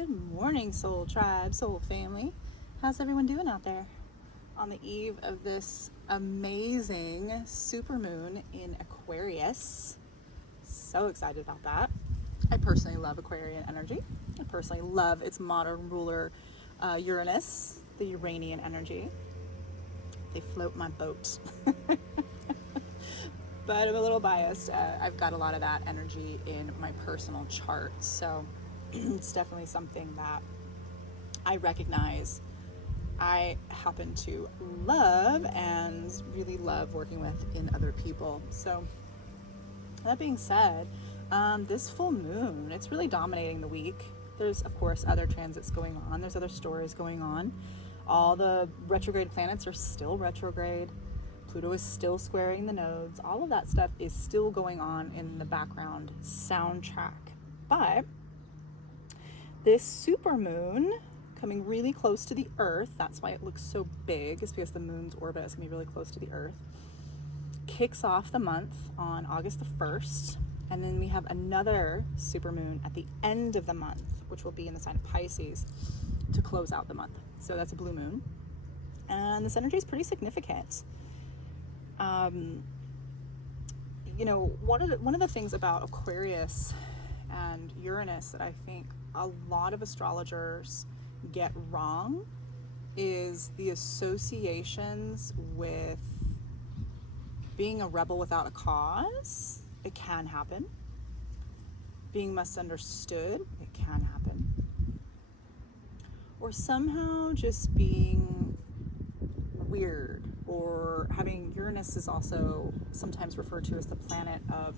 Good morning, Soul Tribe, Soul Family. How's everyone doing out there on the eve of this amazing supermoon in Aquarius? So excited about that. I personally love Aquarian energy. I personally love its modern ruler, Uranus, the Uranian energy. They float my boat. But I'm a little biased. I've got a lot of that energy in my personal chart, so it's definitely something that I recognize I happen to love and really love working with in other people. So that being said, this full moon, it's really dominating the week. There's, of course, other transits going on. There's other stories going on. All the retrograde planets are still retrograde. Pluto is still squaring the nodes. All of that stuff is still going on in the background soundtrack. But this supermoon coming really close to the Earth, that's why it looks so big, is because the moon's orbit is going to be really close to the Earth, kicks off the month on August the 1st. And then we have another supermoon at the end of the month, which will be in the sign of Pisces, to close out the month. So that's a blue moon. And this energy is pretty significant. You know, one of the things about Aquarius and Uranus that I think a lot of astrologers get wrong is the associations with being a rebel without a cause. It can happen. Being misunderstood, it can happen. Or somehow just being weird, or having Uranus is also sometimes referred to as the planet of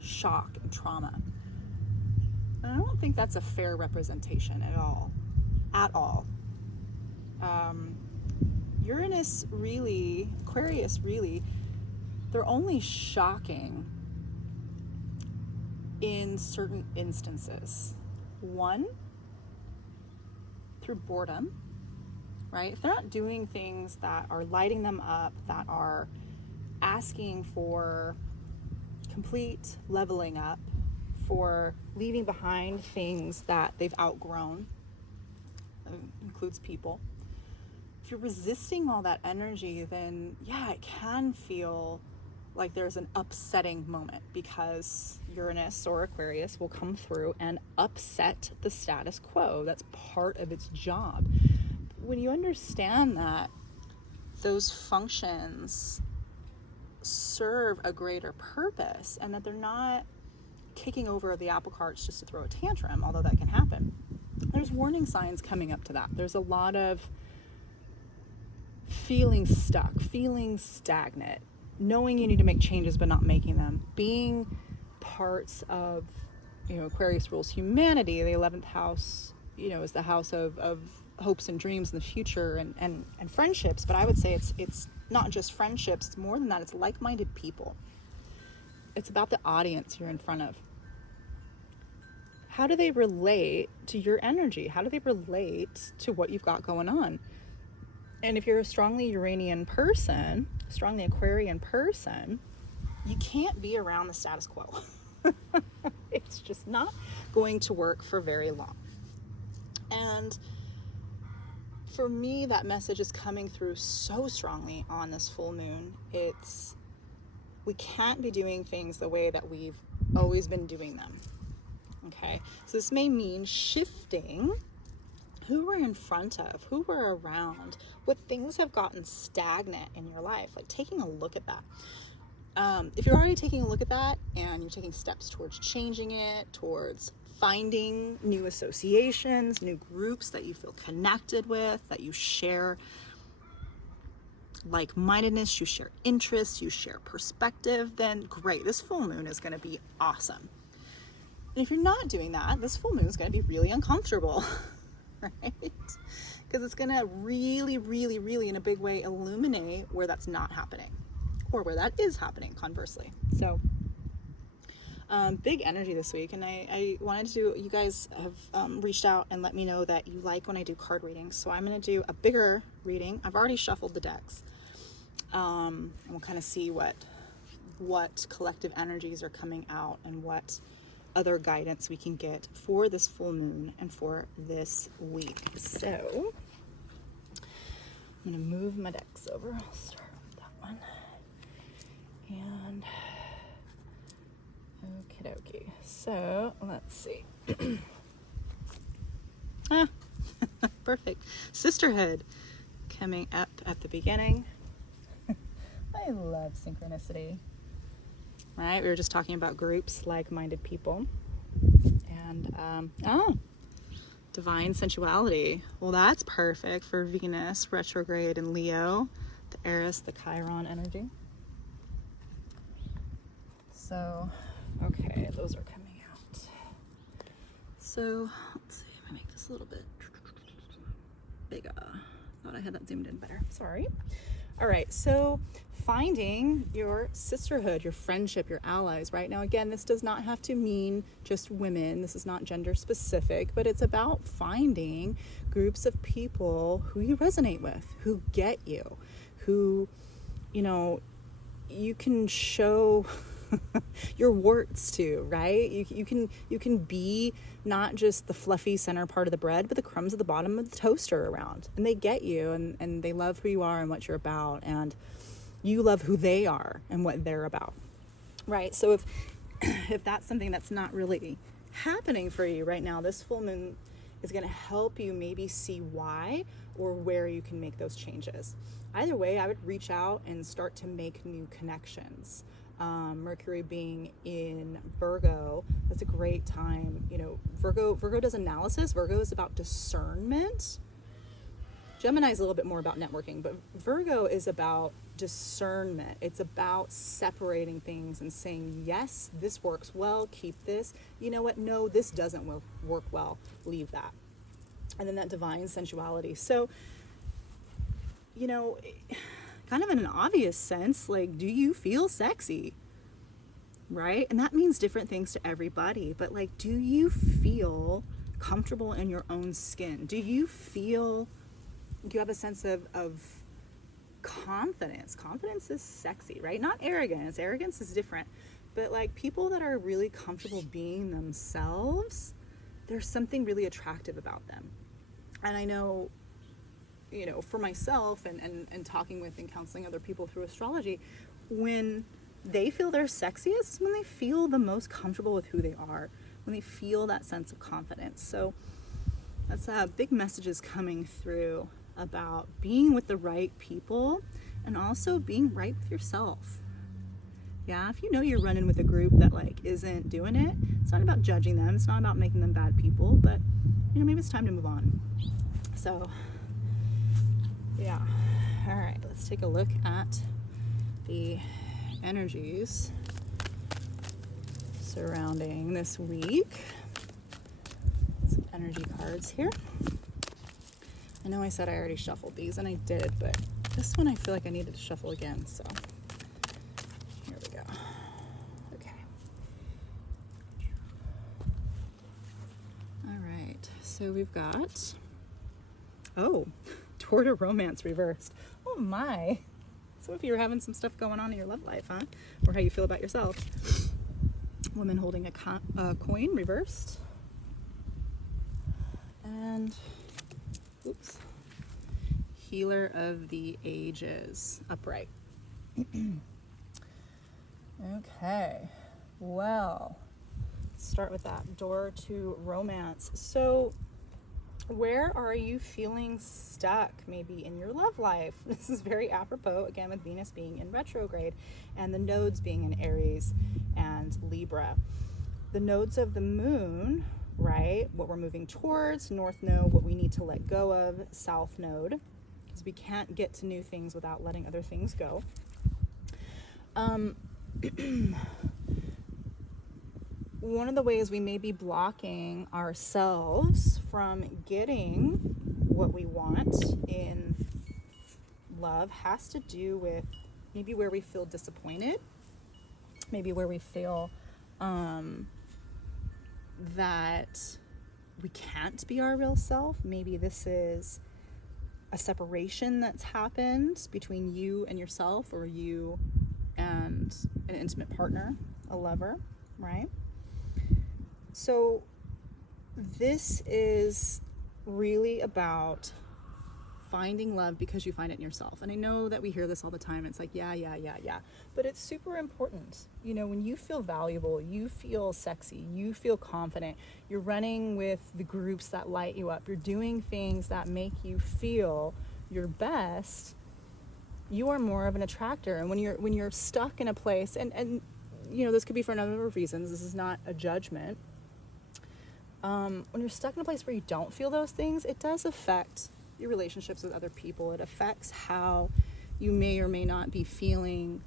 shock and trauma. And I don't think that's a fair representation at all. Uranus really, Aquarius really, they're only shocking in certain instances. One, through boredom, right? If they're not doing things that are lighting them up, that are asking for complete leveling up, for leaving behind things that they've outgrown, that includes people. If you're resisting all that energy, then yeah, it can feel like there's an upsetting moment, because Uranus or Aquarius will come through and upset the status quo. That's part of its job. When you understand that those functions serve a greater purpose and that they're not kicking over the apple carts just to throw a tantrum, although that can happen, there's warning signs coming up to that. There's a lot of feeling stuck, feeling stagnant, knowing you need to make changes but not making them, being parts of, Aquarius rules humanity. The 11th house, is the house of hopes and dreams in the future and friendships. But I would say it's not just friendships, it's more than that. It's like-minded people. It's about the audience you're in front of. How do they relate to your energy? How do they relate to what you've got going on? And if you're a strongly Uranian person, strongly Aquarian person, you can't be around the status quo. It's just not going to work for very long. And for me, that message is coming through so strongly on this full moon. We can't be doing things the way that we've always been doing them. Okay, so this may mean shifting who we're in front of, who we're around, what things have gotten stagnant in your life, like taking a look at that. If you're already taking a look at that and you're taking steps towards changing it, towards finding new associations, new groups that you feel connected with, that you share like-mindedness, you share interests, you share perspective, then great, this full moon is going to be awesome. And if you're not doing that, this full moon is going to be really uncomfortable, right? Because it's going to really, really, really in a big way illuminate where that's not happening, or where that is happening, conversely. So big energy this week. And I wanted to do, you guys have reached out and let me know that you like when I do card readings. So I'm going to do a bigger reading. I've already shuffled the decks. And we'll kind of see what collective energies are coming out and what other guidance we can get for this full moon and for this week. So I'm going to move my decks over. I'll start with that one. And okie dokie. So let's see. Perfect. Sisterhood coming up at the beginning. I love synchronicity. Right? We were just talking about groups, like-minded people. And, divine sensuality. Well, that's perfect for Venus retrograde in Leo, the Eris, the Chiron energy. So, okay, those are coming out. So, let's see, if I make this a little bit bigger. Thought I had that zoomed in better. Sorry. All right, so finding your sisterhood, your friendship, your allies. Right now, again, this does not have to mean just women. This is not gender specific, but it's about finding groups of people who you resonate with, who get you, who, you know, you can show your warts to, right? You can be not just the fluffy center part of the bread, but the crumbs at the bottom of the toaster around. And they get you, and they love who you are and what you're about, and you love who they are and what they're about, right? So if that's something that's not really happening for you right now, this full moon is going to help you maybe see why or where you can make those changes. Either way, I would reach out and start to make new connections. Mercury being in Virgo, that's a great time. You know, Virgo does analysis. Virgo is about discernment. Gemini is a little bit more about networking, but Virgo is about discernment. It's about separating things and saying, yes, this works well, keep this. You know what? No, this doesn't work well, leave that. And then that divine sensuality. So, you know, kind of in an obvious sense, like, do you feel sexy? Right? And that means different things to everybody, but like, do you feel comfortable in your own skin? Do you have a sense of confidence? Confidence is sexy, right? Not arrogance. Arrogance is different. But like, people that are really comfortable being themselves, there's something really attractive about them. And I know, you know, for myself and talking with and counseling other people through astrology, when they feel their sexiest is when they feel the most comfortable with who they are, when they feel that sense of confidence. So that's big messages coming through about being with the right people and also being right with yourself. Yeah, if you know you're running with a group that like isn't doing it, it's not about judging them, it's not about making them bad people, but you know, maybe it's time to move on. So yeah, all right, let's take a look at the energies surrounding this week. Some energy cards here. I know I said I already shuffled these, and I did, but this one I feel like I needed to shuffle again, so here we go. Okay. All right, so we've got, Toward a Romance reversed. Oh my. So if you're having some stuff going on in your love life, huh? Or how you feel about yourself. Woman holding a coin reversed. And, oops. Healer of the Ages upright. Okay. Well, start with that. Door to Romance. So where are you feeling stuck maybe in your love life? This is very apropos, again, with Venus being in retrograde and the nodes being in Aries and Libra. The nodes of the moon, right? What we're moving towards, north node, what we need to let go of, south node, because we can't get to new things without letting other things go. One of the ways we may be blocking ourselves from getting what we want in love has to do with maybe where we feel disappointed, maybe where we feel that we can't be our real self. Maybe this is a separation that's happened between you and yourself, or you and an intimate partner, a lover, right? So this is really about finding love because you find it in yourself. And I know that we hear this all the time. It's like, yeah. But it's super important. You know, when you feel valuable, you feel sexy, you feel confident, you're running with the groups that light you up, you're doing things that make you feel your best, you are more of an attractor. And when you're stuck in a place, and you know, this could be for a number of reasons, this is not a judgment. When you're stuck in a place where you don't feel those things, it does affect your relationships with other people. It affects how you may or may not be feeling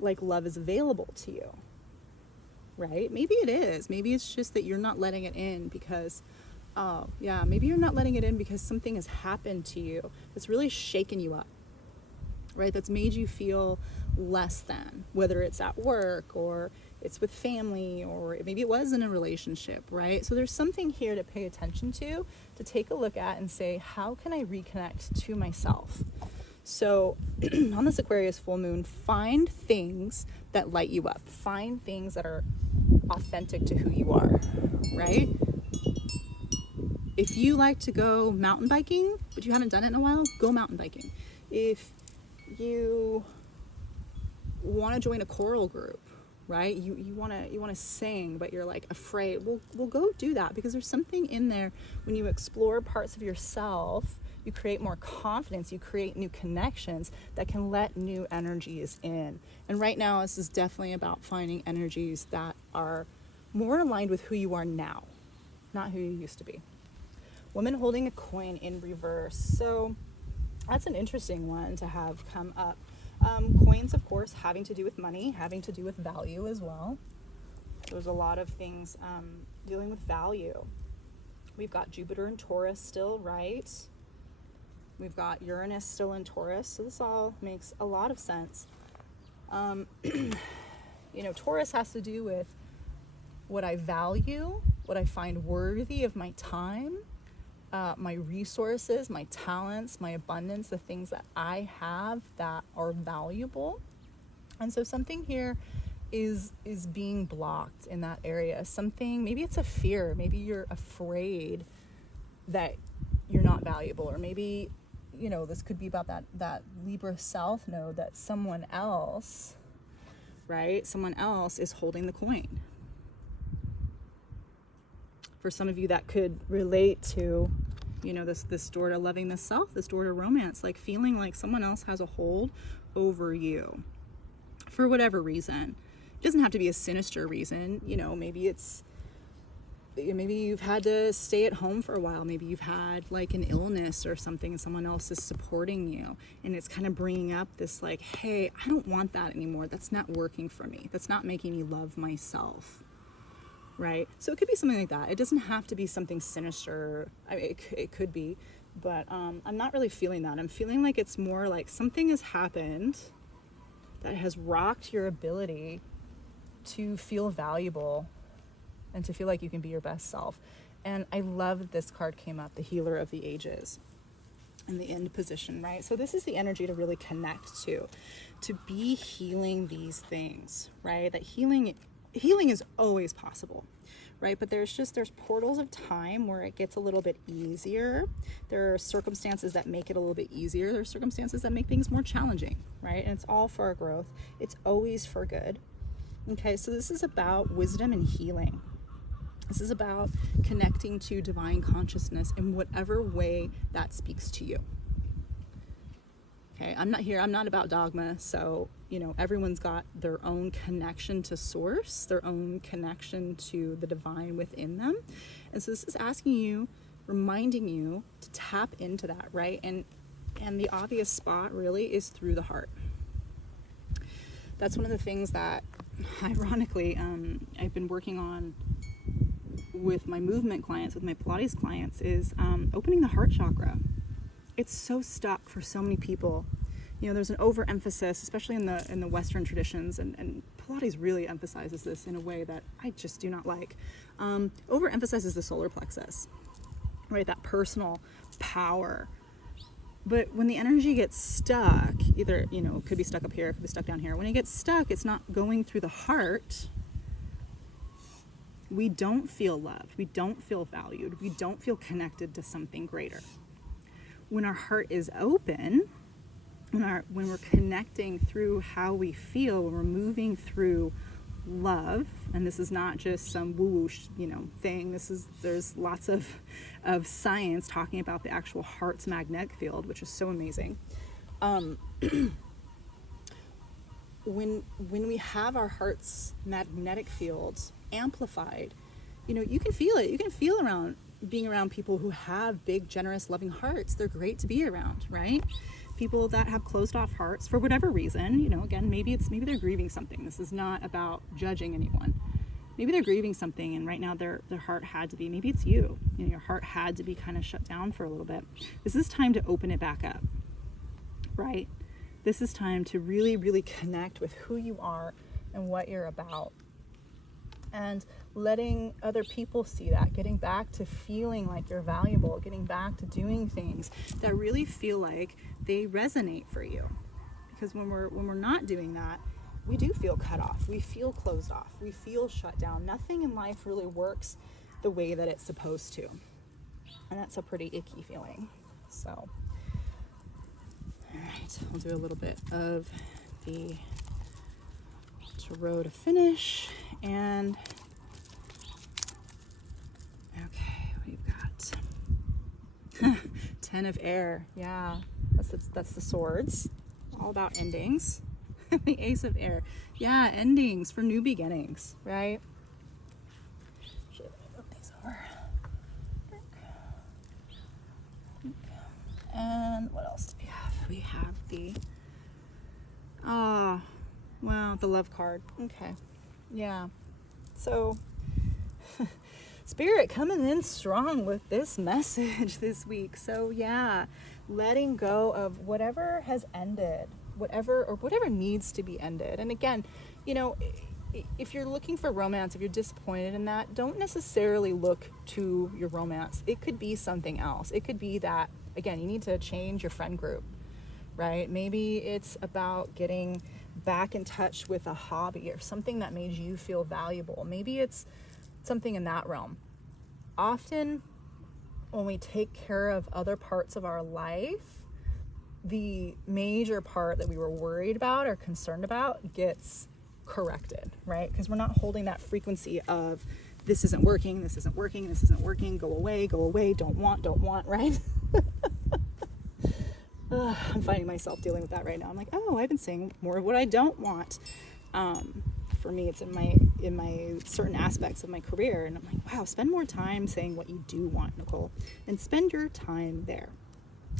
like love is available to you, right? Maybe it is. Maybe it's just that you're not letting it in because, maybe you're not letting it in because something has happened to you that's really shaken you up, right? That's made you feel less than, whether it's at work or it's with family, or maybe it was in a relationship, right? So there's something here to pay attention to take a look at and say, how can I reconnect to myself? So on this Aquarius full moon, find things that light you up. Find things that are authentic to who you are, right? If you like to go mountain biking, but you haven't done it in a while, go mountain biking. If you want to join a choral group, right? You want to sing, but you're like afraid. We'll go do that, because there's something in there. When you explore parts of yourself, you create more confidence, you create new connections that can let new energies in. And right now, this is definitely about finding energies that are more aligned with who you are now, not who you used to be. Woman holding a coin in reverse. So that's an interesting one to have come up. Coins, of course, having to do with money, having to do with value as well. There's a lot of things dealing with value. We've got Jupiter in Taurus still, right? We've got Uranus still in Taurus. So this all makes a lot of sense. Taurus has to do with what I value, what I find worthy of my time, my resources, my talents, my abundance, the things that I have that are valuable. And so something here is being blocked in that area. Something, maybe it's a fear, maybe you're afraid that you're not valuable, or maybe, this could be about that Libra South node, that someone else, right? Someone else is holding the coin. For some of you, that could relate to, this door to loving the self, this door to romance, like feeling like someone else has a hold over you for whatever reason. It doesn't have to be a sinister reason. Maybe you've had to stay at home for a while. Maybe you've had like an illness or something and someone else is supporting you. And it's kind of bringing up this like, hey, I don't want that anymore. That's not working for me. That's not making me love myself. Right? So it could be something like that. It doesn't have to be something sinister. I mean, it could be, but I'm not really feeling that. I'm feeling like it's more like something has happened that has rocked your ability to feel valuable and to feel like you can be your best self. And I love that this card came up, the Healer of the Ages, in the end position, right? So this is the energy to really connect to be healing these things, right? That healing is always possible, right? But there's portals of time where it gets a little bit easier. There are circumstances that make it a little bit easier. There are circumstances that make things more challenging, right? And it's all for our growth. It's always for good. Okay, so this is about wisdom and healing. This is about connecting to divine consciousness in whatever way that speaks to you. Okay, I'm not about dogma, so everyone's got their own connection to source, their own connection to the divine within them. And so this is asking you, reminding you to tap into that, right? And the obvious spot really is through the heart. That's one of the things that, ironically, I've been working on with my movement clients, with my Pilates clients, is opening the heart chakra. It's so stuck for so many people. There's an overemphasis, especially in the Western traditions, and Pilates really emphasizes this in a way that I just do not like. Overemphasizes the solar plexus, right? That personal power. But when the energy gets stuck, either, it could be stuck up here, it could be stuck down here. When it gets stuck, it's not going through the heart. we don't feel loved, we don't feel valued, we don't feel connected to something greater. When our heart is open, when we're connecting through how we feel, when we're moving through love, and this is not just some woo-woo thing, there's lots of science talking about the actual heart's magnetic field, which is so amazing. When we have our heart's magnetic fields amplified, you can feel it. You can feel being around people who have big, generous, loving hearts. They're great to be around, right? People that have closed off hearts for whatever reason, again, maybe they're grieving something. This is not about judging anyone. Maybe they're grieving something, and right now their heart had to be, maybe it's you, your heart had to be kind of shut down for a little bit. This is time to open it back up, right? This is time to really, really connect with who you are and what you're about. And letting other people see that, getting back to feeling like you're valuable, getting back to doing things that really feel like they resonate for you. Because when we're not doing that, we do feel cut off, we feel closed off, we feel shut down. Nothing in life really works the way that it's supposed to. And that's a pretty icky feeling. So, all right, I'll do a little bit of the tarot to finish. And okay, we've got 10 of air. Yeah, that's the swords, all about endings. The ace of air. Yeah, endings for new beginnings, right? Should I move these over? And what else do we have? We have the the love card. Okay. Yeah. So Spirit coming in strong with this message this week. So yeah, letting go of whatever has ended, whatever needs to be ended. And again, if you're looking for romance, if you're disappointed in that, don't necessarily look to your romance. It could be something else. It could be that, again, you need to change your friend group, right? Maybe it's about getting back in touch with a hobby or something that made you feel valuable. Maybe it's something in that realm. Often when we take care of other parts of our life, the major part that we were worried about or concerned about gets corrected, right? Because we're not holding that frequency of this isn't working, this isn't working, this isn't working, go away, don't want, right? I'm finding myself dealing with that right now. I'm like, oh, I've been saying more of what I don't want. For me, it's in my certain aspects of my career, and I'm like, wow, spend more time saying what you do want, Nicole, and spend your time there.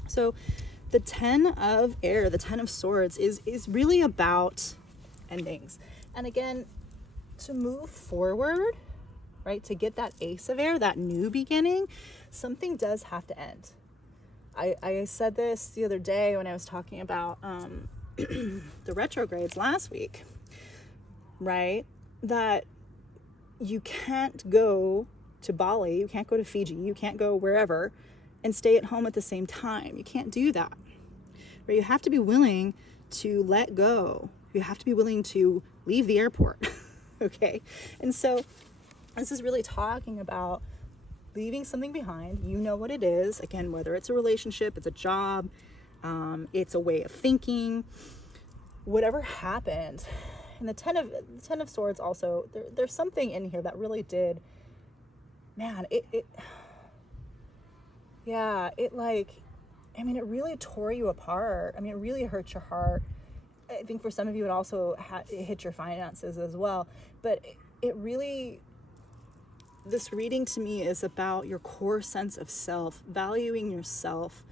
So the 10 of air, the 10 of swords is really about endings. And again, to move forward, right, to get that ace of air, that new beginning, something does have to end. I said this the other day when I was talking about the retrogrades last week, right? That you can't go to Bali, you can't go to Fiji, you can't go wherever and stay at home at the same time. You can't do that. Right? You have to be willing to let go. You have to be willing to leave the airport. Okay? And so this is really talking about leaving something behind. You know what it is. Again, whether it's a relationship, it's a job, it's a way of thinking, whatever happened. And the 10 of swords also, there's something in here that really did, man, it really tore you apart. I mean, it really hurt your heart. I think for some of you, it also it hit your finances as well. But it really, this reading to me is about your core sense of self, valuing yourself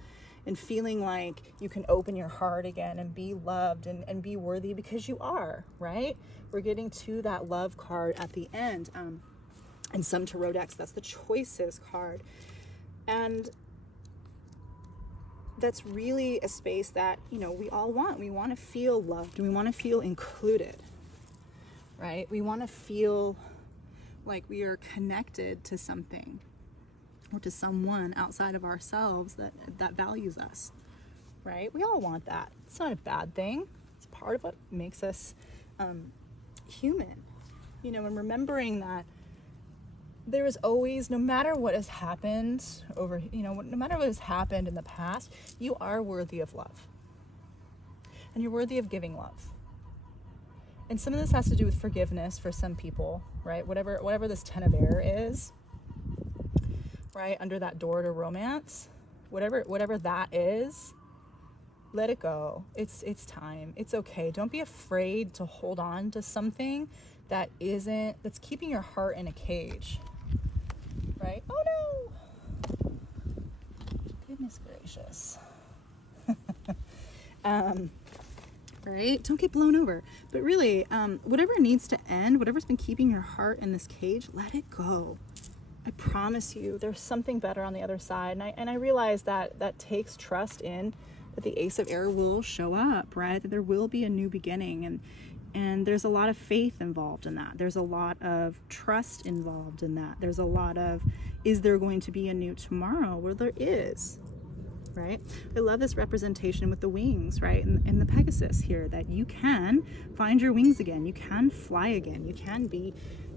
and feeling like you can open your heart again and be loved and be worthy, because you are, right? We're getting to that love card at the end. And some tarot decks, that's the choices card. And that's really a space that, we all want. We want to feel loved. We want to feel included, right? We want to feel like we are connected to something or to someone outside of ourselves that values us, right? We all want that. It's not a bad thing. It's part of what makes us human, and remembering that there is always, no matter what has happened over, no matter what has happened in the past, you are worthy of love. And you're worthy of giving love. And some of this has to do with forgiveness for some people, right? Whatever this 10 of air is, right? Under that door to romance, whatever that is, let it go. It's time. It's okay. Don't be afraid to hold on to something that's keeping your heart in a cage, right? Oh no! Goodness gracious. Right? Don't get blown over. But really, whatever needs to end, whatever's been keeping your heart in this cage, let it go. I promise you, there's something better on the other side. And I realize that takes trust in that the Ace of Air will show up, right? That there will be a new beginning, and there's a lot of faith involved in that. There's a lot of trust involved in that. There's a lot of, is there going to be a new tomorrow? Well, there is, right? I love this representation with the wings, right? And the Pegasus here, that you can find your wings again. You can fly again. You can be,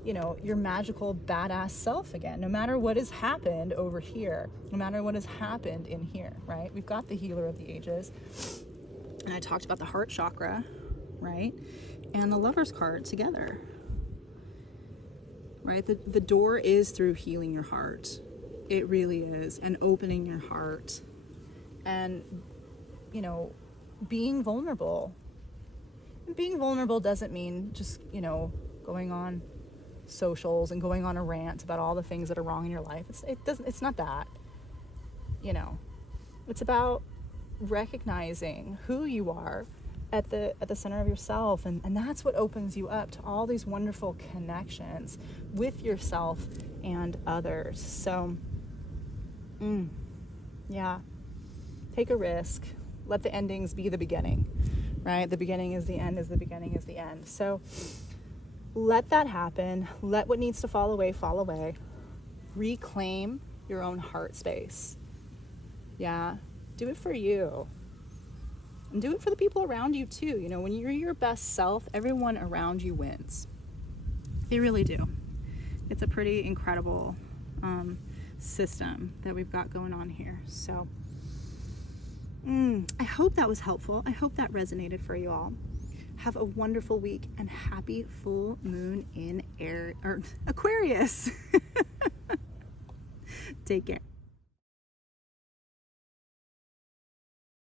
your magical badass self again, no matter what has happened over here, no matter what has happened in here, right? We've got the Healer of the Ages, and I talked about the heart chakra, right? And the Lover's card together, right? The door is through healing your heart. It really is. And opening your heart and, being vulnerable. And being vulnerable doesn't mean just, going on socials and going on a rant about all the things that are wrong in your life. It's not that. It's about recognizing who you are at the center of yourself, and that's what opens you up to all these wonderful connections with yourself and others. So yeah, take a risk. Let the endings be the beginning, right? The beginning is the end, as the beginning is the end. So let that happen. Let what needs to fall away. Reclaim your own heart space. Yeah, do it for you. And do it for the people around you too. When you're your best self, everyone around you wins. They really do. It's a pretty incredible system that we've got going on here. So I hope that was helpful. I hope that resonated for you all. Have a wonderful week, and happy full moon in Aquarius. Take care.